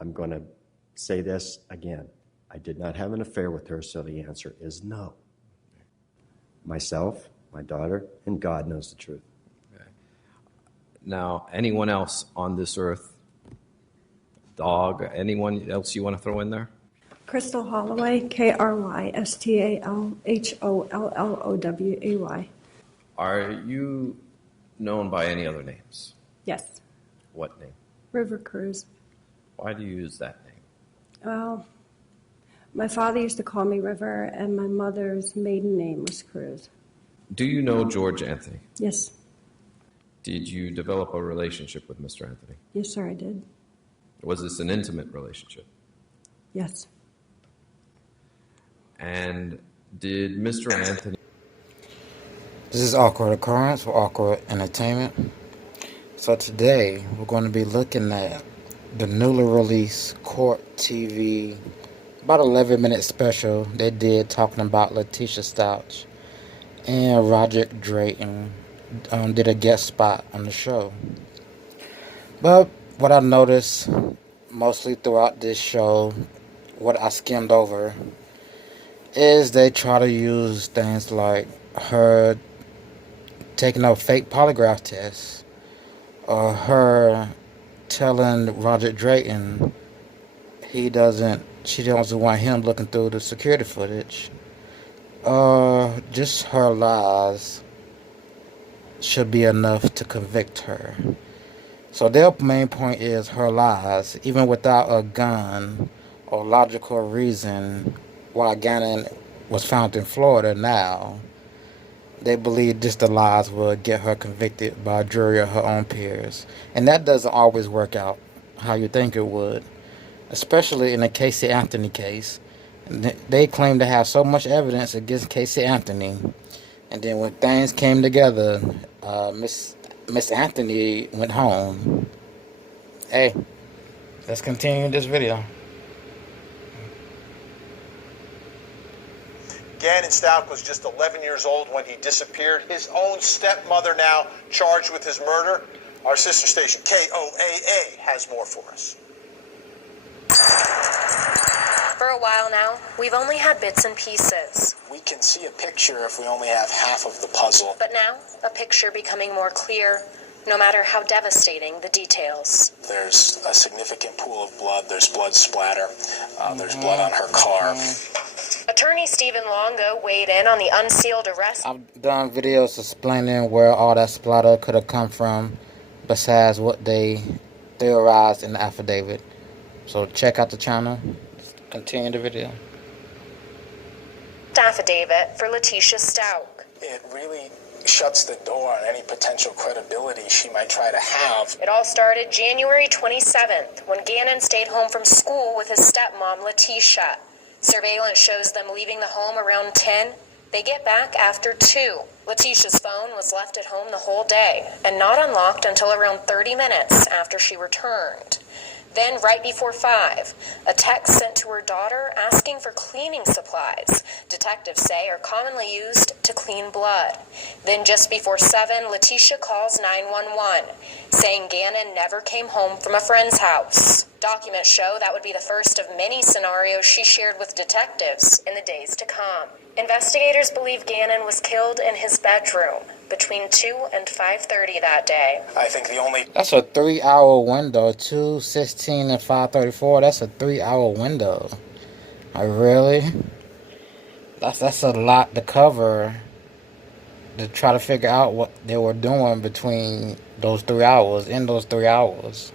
I'm going to say this again. I did not have an affair with her, so the answer is no. Myself, my daughter, and God knows the truth. Okay. Now, anyone else on this earth, dog, anyone else you want to throw in there? Crystal Holloway, Krystalholloway. Are you known by any other names? Yes. What name? River Cruz. Why do you use that name? Well, my father used to call me River, and my mother's maiden name was Cruz. Do you know George Anthony? Yes. Did you develop a relationship with Mr. Anthony? Yes, sir, I did. Was this an intimate relationship? Yes. And did Mr. Anthony... This is Awkward Occurrence for Awkward Entertainment. So today we're going to be looking at the newly released CourtTV, about 11-minute special they did talking about Letecia Stauch, and Roderick Drayton did a guest spot on the show. But what I noticed mostly throughout this show, what I skimmed over, is they try to use things like her taking a fake polygraph test, or her telling Roger Drayton she doesn't want him looking through the security footage. Just her lies should be enough to convict her. So their main point is her lies, even without a gun or logical reason why Gannon was found in Florida now. They believe just the lies will get her convicted by a jury of her own peers. And that doesn't always work out how you think it would. Especially in the Casey Anthony case. They claim to have so much evidence against Casey Anthony. And then when things came together, Miss Anthony went home. Hey, let's continue this video. Gannon Stauch was just 11 years old when he disappeared. His own stepmother now charged with his murder. Our sister station, KOAA, has more for us. For a while now, we've only had bits and pieces. We can see a picture if we only have half of the puzzle. But now, a picture becoming more clear, no matter how devastating the details. There's a significant pool of blood. There's blood splatter. There's blood on her car. Attorney Stephen Longo weighed in on the unsealed arrest. I've done videos explaining where all that splatter could have come from, besides what they theorized in the affidavit. So check out the channel. Continue the video. Affidavit for Letecia Stauch. It really shuts the door on any potential credibility she might try to have. It all started January 27th, when Gannon stayed home from school with his stepmom, Letecia. Surveillance shows them leaving the home around 10. They get back after 2. Letecia's phone was left at home the whole day and not unlocked until around 30 minutes after she returned. Then, right before 5, a text sent to her daughter asking for cleaning supplies, detectives say are commonly used to clean blood. Then, just before 7, Letecia calls 911, saying Gannon never came home from a friend's house. Documents show that would be the first of many scenarios she shared with detectives in the days to come. Investigators believe Gannon was killed in his bedroom between 2 and 5:30 that day. I think the only... That's a 3-hour window. 2:16 and 5:34. That's a 3-hour window. Really? That's a lot to cover to try to figure out what they were doing between those 3 hours. In those 3 hours.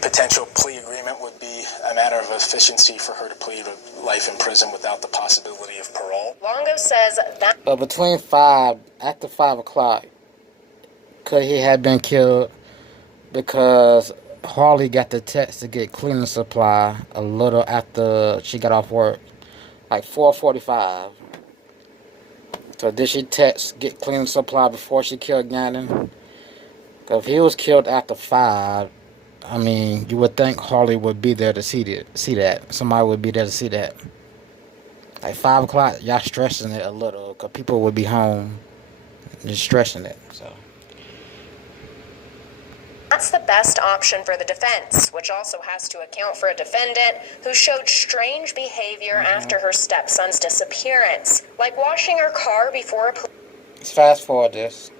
potential plea agreement would be a matter of efficiency for her to plead life in prison without the possibility of parole. Longo says that... But between after 5 o'clock, could he have been killed because Harley got the text to get cleaning supply a little after she got off work, like 4:45. So did she text get cleaning supply before she killed Gannon? Because if he was killed after 5, I mean, you would think Harley would be there to see that. Somebody would be there to see that. Like 5 o'clock, y'all stressing it a little because people would be home just stressing it. So That's the best option for the defense, which also has to account for a defendant who showed strange behavior after her stepson's disappearance, like washing her car before a Let's fast forward this.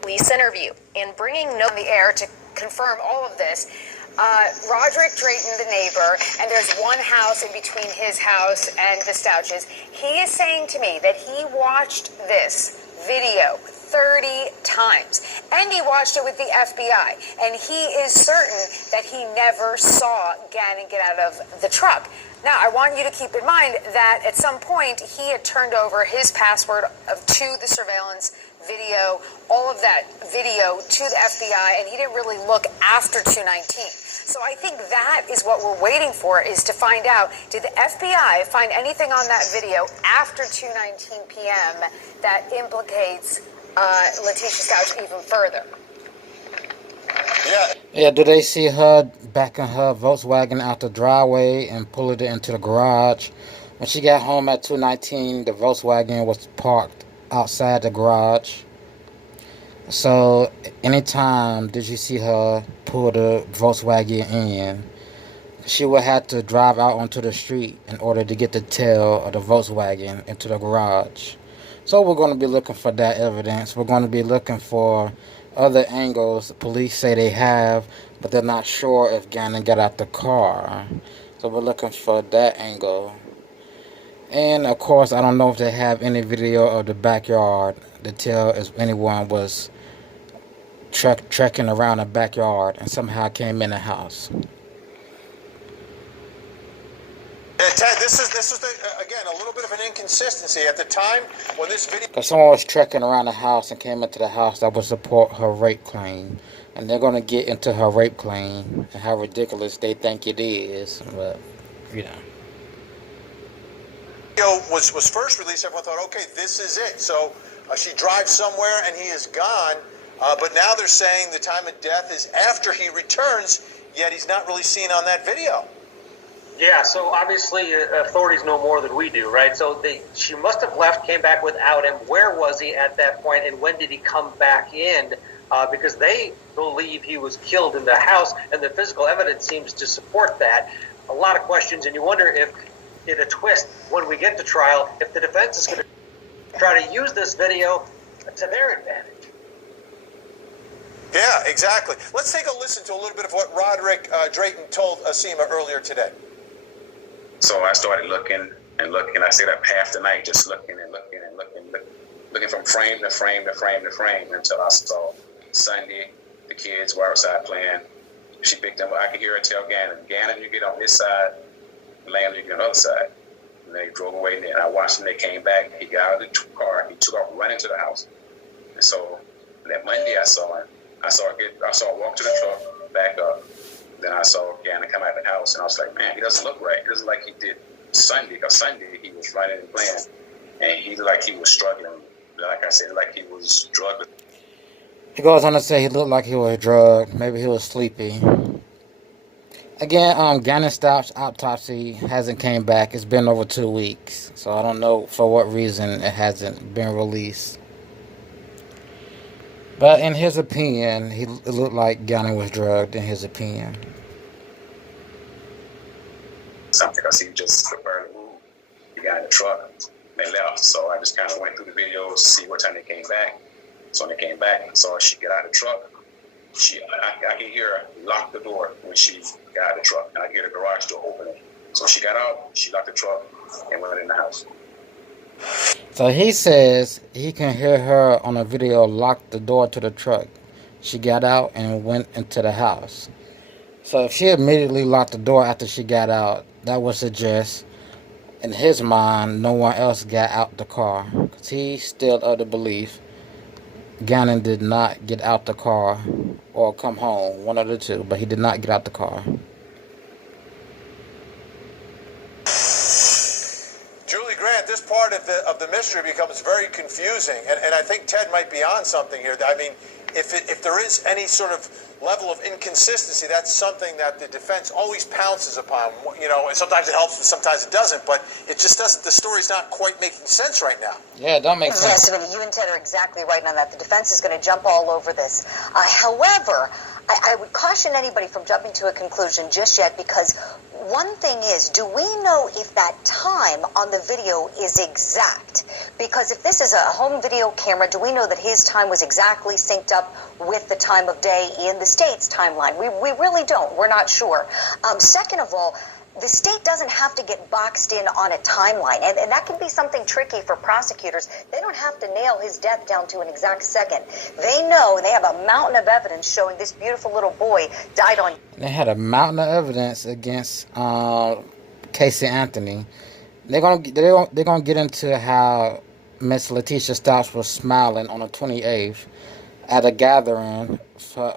police interview and bringing no On the air to confirm all of this. Roderick Drayton, the neighbor, and there's one house in between his house and the Stauches. He is saying to me that he watched this video 30 times, and he watched it with the FBI, and he is certain that he never saw Gannon get out of the truck. Now, I want you to keep in mind that at some point he had turned over his password to the surveillance video, all of that video to the FBI, and he didn't really look after 219. So I think that is what we're waiting for, is to find out, did the FBI find anything on that video after 2:19 p.m. that implicates Letecia Stauch even further? Yeah, do they see her backing her Volkswagen out the driveway and pulling it into the garage? When she got home at 2:19, the Volkswagen was parked outside the garage. So anytime did you see her pull the Volkswagen in, she would have to drive out onto the street in order to get the tail of the Volkswagen into the garage. So we're going to be looking for that evidence. We're going to be looking for other angles police say they have, but they're not sure if Gannon got out the car. So we're looking for that angle. And of course, I don't know if they have any video of the backyard to tell if anyone was trekking around the backyard and somehow came in the house. Yeah, Ted, this is again a little bit of an inconsistency. At the time when this video, Because someone was trekking around the house and came into the house, that would support her rape claim. And they're going to get into her rape claim and how ridiculous they think it is. But, you know. was first released, everyone thought, okay, this is it. So she drives somewhere and he is gone. But now they're saying the time of death is after he returns, yet he's not really seen on that video. Yeah, so obviously authorities know more than we do, right? So she must have left, came back without him. Where was he at that point, and when did he come back in? Because they believe he was killed in the house, and the physical evidence seems to support that. A lot of questions, and you wonder if, in a twist, when we get to trial, if the defense is going to try to use this video to their advantage. Yeah, exactly. Let's take a listen to a little bit of what Roderick Drayton told Asima earlier today. So I started looking and looking. I stayed up half the night just looking and looking and looking from frame to frame to frame to frame until I saw Sunday. The kids were outside playing. She picked them up. I could hear her tell Gannon, "Gannon, you get on this side. Lamb, you get on the other side." And they drove away. And then I watched them. They came back. He got out of the car. He took off running to the house. And so that Monday I saw him. I saw her walk to the truck, back up. Then I saw Gannon come out of the house, and I was like, man, he doesn't look right. He doesn't like he did Sunday. Because Sunday he was running and playing, and he looked like he was struggling. Like I said, like he was drugged. He goes on to say he looked like he was drugged. Maybe he was sleepy. Again, Gannon Stauch's autopsy hasn't came back. It's been over 2 weeks, so I don't know for what reason it hasn't been released. But in his opinion, it looked like Gannon was drugged, in his opinion. Something because he just barely moved. He got in the truck and they left. So I just kind of went through the videos to see what time they came back. So when they came back and saw she get out of the truck, I could hear her lock the door when she got out of the truck. And I could hear the garage door opening. So she got out, she locked the truck, and went in the house. So he says he can hear her on a video lock the door to the truck. She got out and went into the house. So if she immediately locked the door after she got out, that would suggest, in his mind, no one else got out the car. Because he's still of the belief Gannon did not get out the car or come home, one of the two, but he did not get out the car. Julie Grant, this part part of the mystery becomes very confusing, and I think Ted might be on something here. I mean, if there is any sort of level of inconsistency, that's something that the defense always pounces upon. You know, and sometimes it helps, and sometimes it doesn't. But it just doesn't. The story's not quite making sense right now. Yeah, it don't make sense. Yes, you and Ted are exactly right on that. The defense is going to jump all over this. However, I would caution anybody from jumping to a conclusion just yet, because one thing is, do we know if that time on the video is exact? Because if this is a home video camera, do we know that his time was exactly synced up with the time of day in the state's timeline? We really don't. We're not sure. Second of all, the state doesn't have to get boxed in on a timeline, and that can be something tricky for prosecutors. They don't have to nail his death down to an exact second. They know, and they have a mountain of evidence showing this beautiful little boy died on. They had a mountain of evidence against Casey Anthony. They're gonna get into how Miss Letecia Stauch was smiling on the 28th at a gathering for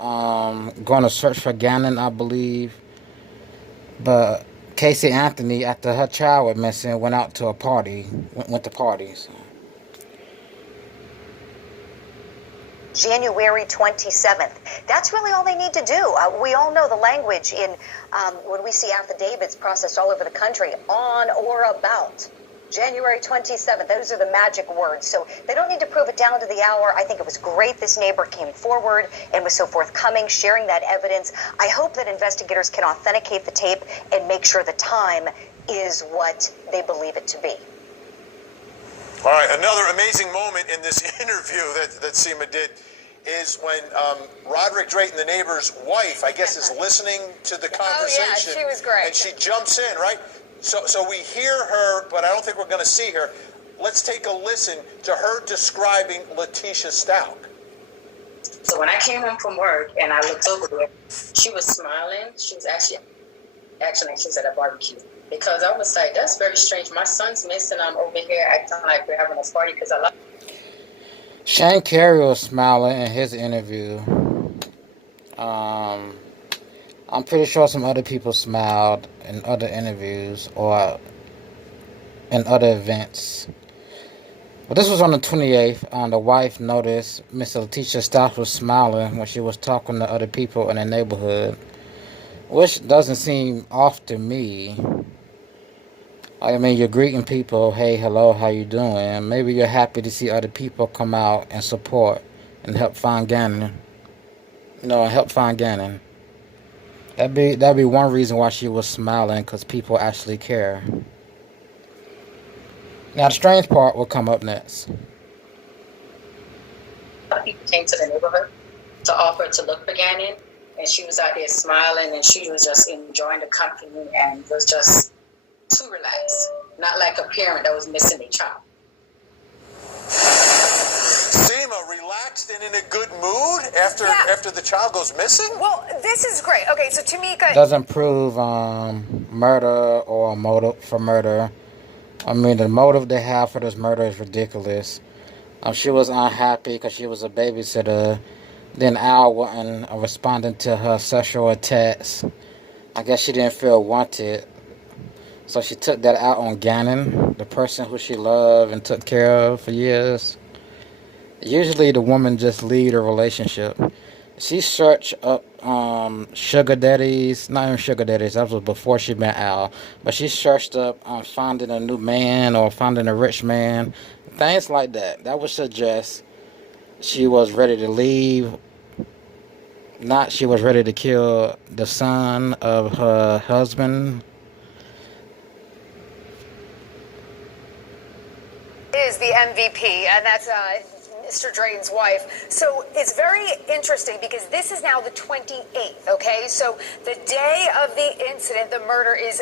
going to search for Gannon, I believe, but Casey Anthony, after her child was missing, went out to a party, went to parties. January 27th. That's really all they need to do. We all know the language in when we see affidavits processed all over the country, on or about January 27th. Those are the magic words. So they don't need to prove it down to the hour. I think it was great this neighbor came forward and was so forthcoming, sharing that evidence. I hope that investigators can authenticate the tape and make sure the time is what they believe it to be. All right, another amazing moment in this interview that Seema did is when Roderick Drayton, the neighbor's wife, I guess, is listening to the conversation. Oh, yeah, she was great. And she jumps in, right? So we hear her, but I don't think we're going to see her. Let's take a listen to her describing Letecia Stauch. So when I came home from work and I looked over there, she was smiling. She was actually acting like she was at a barbecue. Because I was like, that's very strange. My son's missing. I'm over here acting like we're having a party because I love. Shane Carey was smiling in his interview. I'm pretty sure some other people smiled in other interviews or in other events. But this was on the 28th. The wife noticed Miss Letecia Stauch was smiling when she was talking to other people in the neighborhood, which doesn't seem off to me. I mean, you're greeting people, hey, hello, how you doing? Maybe you're happy to see other people come out and support and help find Gannon. Help find Gannon. That'd be one reason why she was smiling, because people actually care. Now, the strange part will come up next. A lot of people came to the neighborhood to offer to look for Gannon, and she was out there smiling, and she was just enjoying the company and was just too relaxed. Not like a parent that was missing their child. Seema, relaxed and in a good mood after the child goes missing? Well, this is great. Okay, so Tamika doesn't prove murder or a motive for murder. I mean, the motive they have for this murder is ridiculous. She was unhappy because she was a babysitter. Then Al wasn't responding to her sexual attacks. I guess she didn't feel wanted. So she took that out on Gannon, the person who she loved and took care of for years. Usually the woman just lead a relationship. She searched up sugar daddies, not even sugar daddies, that was before she met Al, but she searched up finding a new man or finding a rich man, things like that. That would suggest she was ready to leave, not she was ready to kill the son of her husband. is the MVP, and that's Mr. Drayton's wife. So it's very interesting because this is now the 28th, okay? So the day of the incident, the murder is,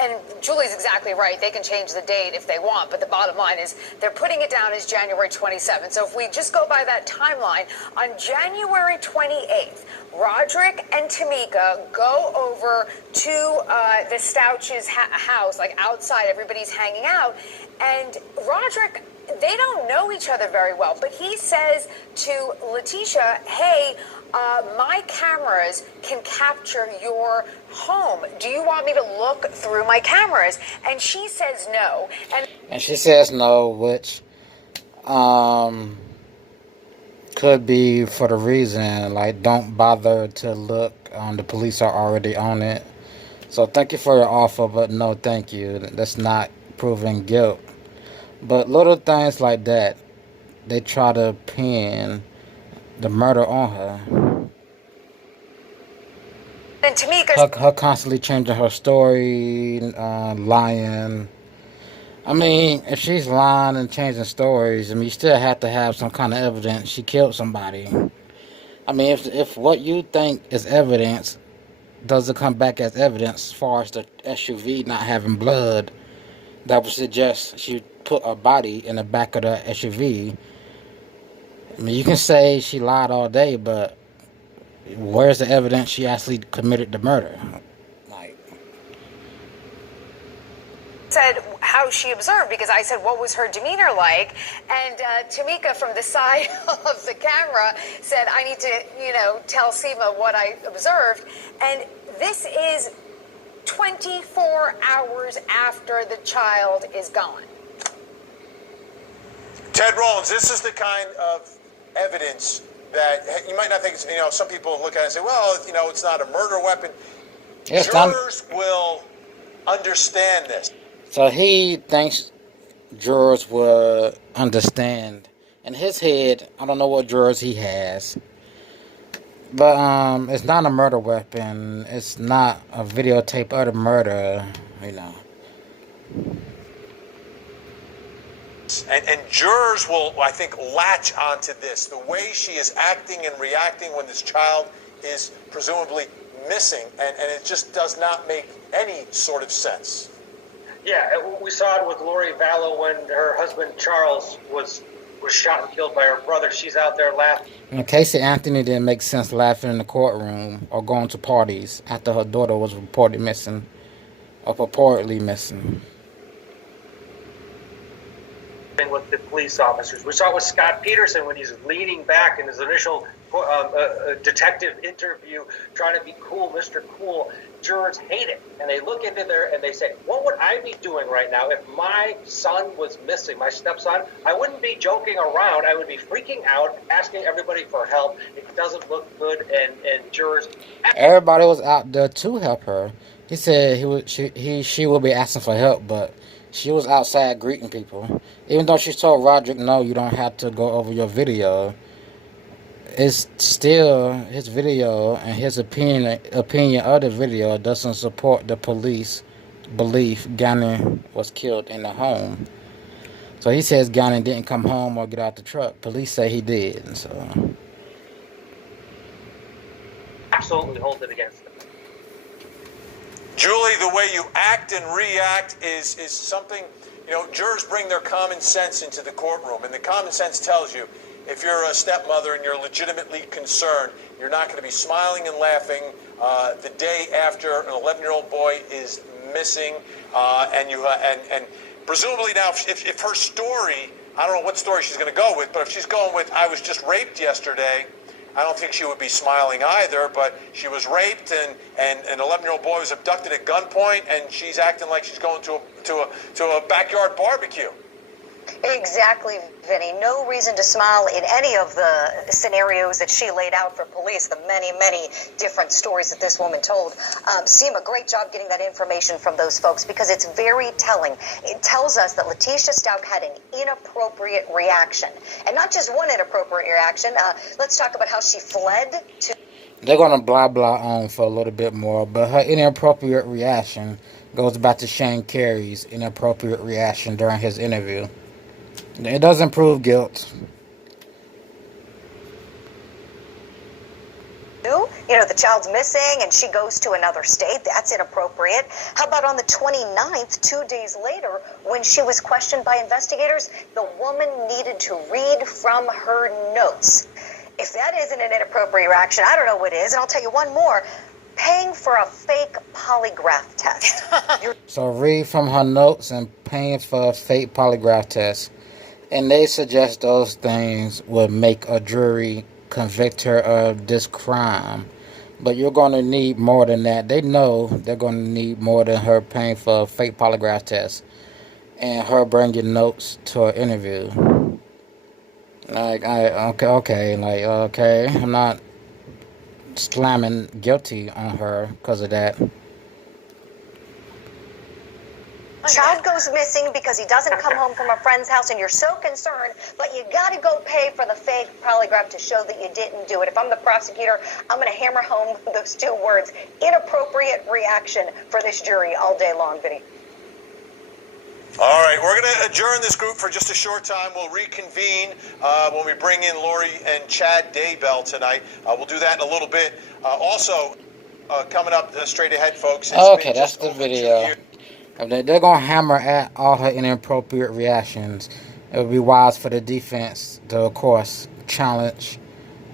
and Julie's exactly right, they can change the date if they want, but the bottom line is they're putting it down as January 27th. So if we just go by that timeline, on January 28th, Roderick and Tamika go over to the Stauch's house, like outside, everybody's hanging out, and Roderick they don't know each other very well, but he says to Letecia, hey, my cameras can capture your home. Do you want me to look through my cameras? And she says no. And she says no, which could be for the reason, like, don't bother to look. The police are already on it. So thank you for your offer, but no thank you. That's not proving guilt. But little things like that, they try to pin the murder on her. And Tamika, Her constantly changing her story, lying. I mean, if she's lying and changing stories, I mean, you still have to have some kind of evidence she killed somebody. I mean, if what you think is evidence doesn't come back as evidence as far as the SUV not having blood, that would suggest she put a body in the back of the SUV. I mean, you can say she lied all day, but where's the evidence she actually committed the murder? said how she observed, because I said, what was her demeanor like? And Tamika from the side of the camera said, I need to, tell Seema what I observed. And this is 24 hours after the child is gone. Ted Rollins, this is the kind of evidence that you might not think it's, some people look at it and say, well, it's not a murder weapon. Yes, jurors will understand this. So he thinks jurors will understand. In his head, I don't know what jurors he has, but it's not a murder weapon. It's not a videotape of the murder, And jurors will, I think, latch onto this. The way she is acting and reacting when this child is presumably missing, and it just does not make any sort of sense. Yeah, we saw it with Lori Vallow when her husband Charles was shot and killed by her brother. She's out there laughing. And Casey Anthony didn't make sense laughing in the courtroom or going to parties after her daughter was reportedly missing. With the police officers. We saw it with Scott Peterson when he's leaning back in his initial detective interview, trying to be cool, Mr. Cool. Jurors hate it, and they look into there and they say, what would I be doing right now if my son was missing, my stepson? I wouldn't be joking around. I would be freaking out, asking everybody for help. It doesn't look good, and jurors... Everybody was out there to help her. He said she would be asking for help, but she was outside greeting people. Even though she told Roderick, no, you don't have to go over your video, it's still his video, and his opinion of the video doesn't support the police belief Gannon was killed in the home. So he says Gannon didn't come home or get out the truck. Police say he did. So absolutely hold it against them. Julie, the way you act and react is something, jurors bring their common sense into the courtroom, and the common sense tells you if you're a stepmother and you're legitimately concerned, you're not going to be smiling and laughing the day after an 11-year-old boy is missing, and presumably now, if her story, I don't know what story she's going to go with, but if she's going with, I was just raped yesterday, I don't think she would be smiling either, but she was raped and an 11-year-old boy was abducted at gunpoint, and she's acting like she's going to a backyard barbecue. Exactly, Vinny. No reason to smile in any of the scenarios that she laid out for police, the many, many different stories that this woman told. Seema, great job getting that information from those folks, because it's very telling. It tells us that Letecia Stauch had an inappropriate reaction. And not just one inappropriate reaction. Let's talk about how she fled to... They're going to blah on for a little bit more, but her inappropriate reaction goes back to Shane Carey's inappropriate reaction during his interview. It doesn't prove guilt. The child's missing and she goes to another state. That's inappropriate. How about on the 29th, 2 days later, when she was questioned by investigators, the woman needed to read from her notes. If that isn't an inappropriate reaction, I don't know what is. And I'll tell you one more. Paying for a fake polygraph test. So read from her notes and paying for a fake polygraph test. And they suggest those things would make a jury convict her of this crime. But you're going to need more than that. They know they're going to need more than her paying for a fake polygraph test and her bringing notes to her interview. Okay. I'm not slamming guilty on her because of that. Child goes missing because he doesn't come home from a friend's house and you're so concerned, but you got to go pay for the fake polygraph to show that you didn't do it. If I'm the prosecutor, I'm going to hammer home those two words, inappropriate reaction, for this jury all day long, Vinny. All right, we're going to adjourn this group for just a short time. We'll reconvene when we bring in Lori and Chad Daybell tonight. We'll do that in a little bit. Also, coming up straight ahead, folks. Okay, that's the video. They're going to hammer at all her inappropriate reactions. It would be wise for the defense to, of course, challenge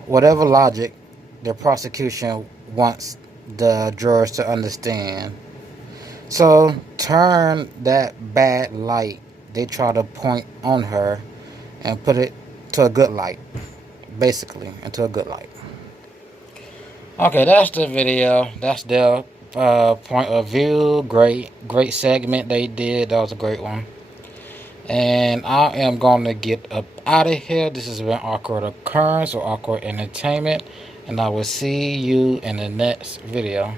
whatever logic the prosecution wants the jurors to understand. So, turn that bad light they try to point on her and put it to a good light. Basically, into a good light. Okay, that's the video. That's their point of view. Great segment they did. That was a great one. And I am going to get up out of here. This has been Awkward Occurrence or Awkward Entertainment. And I will see you in the next video.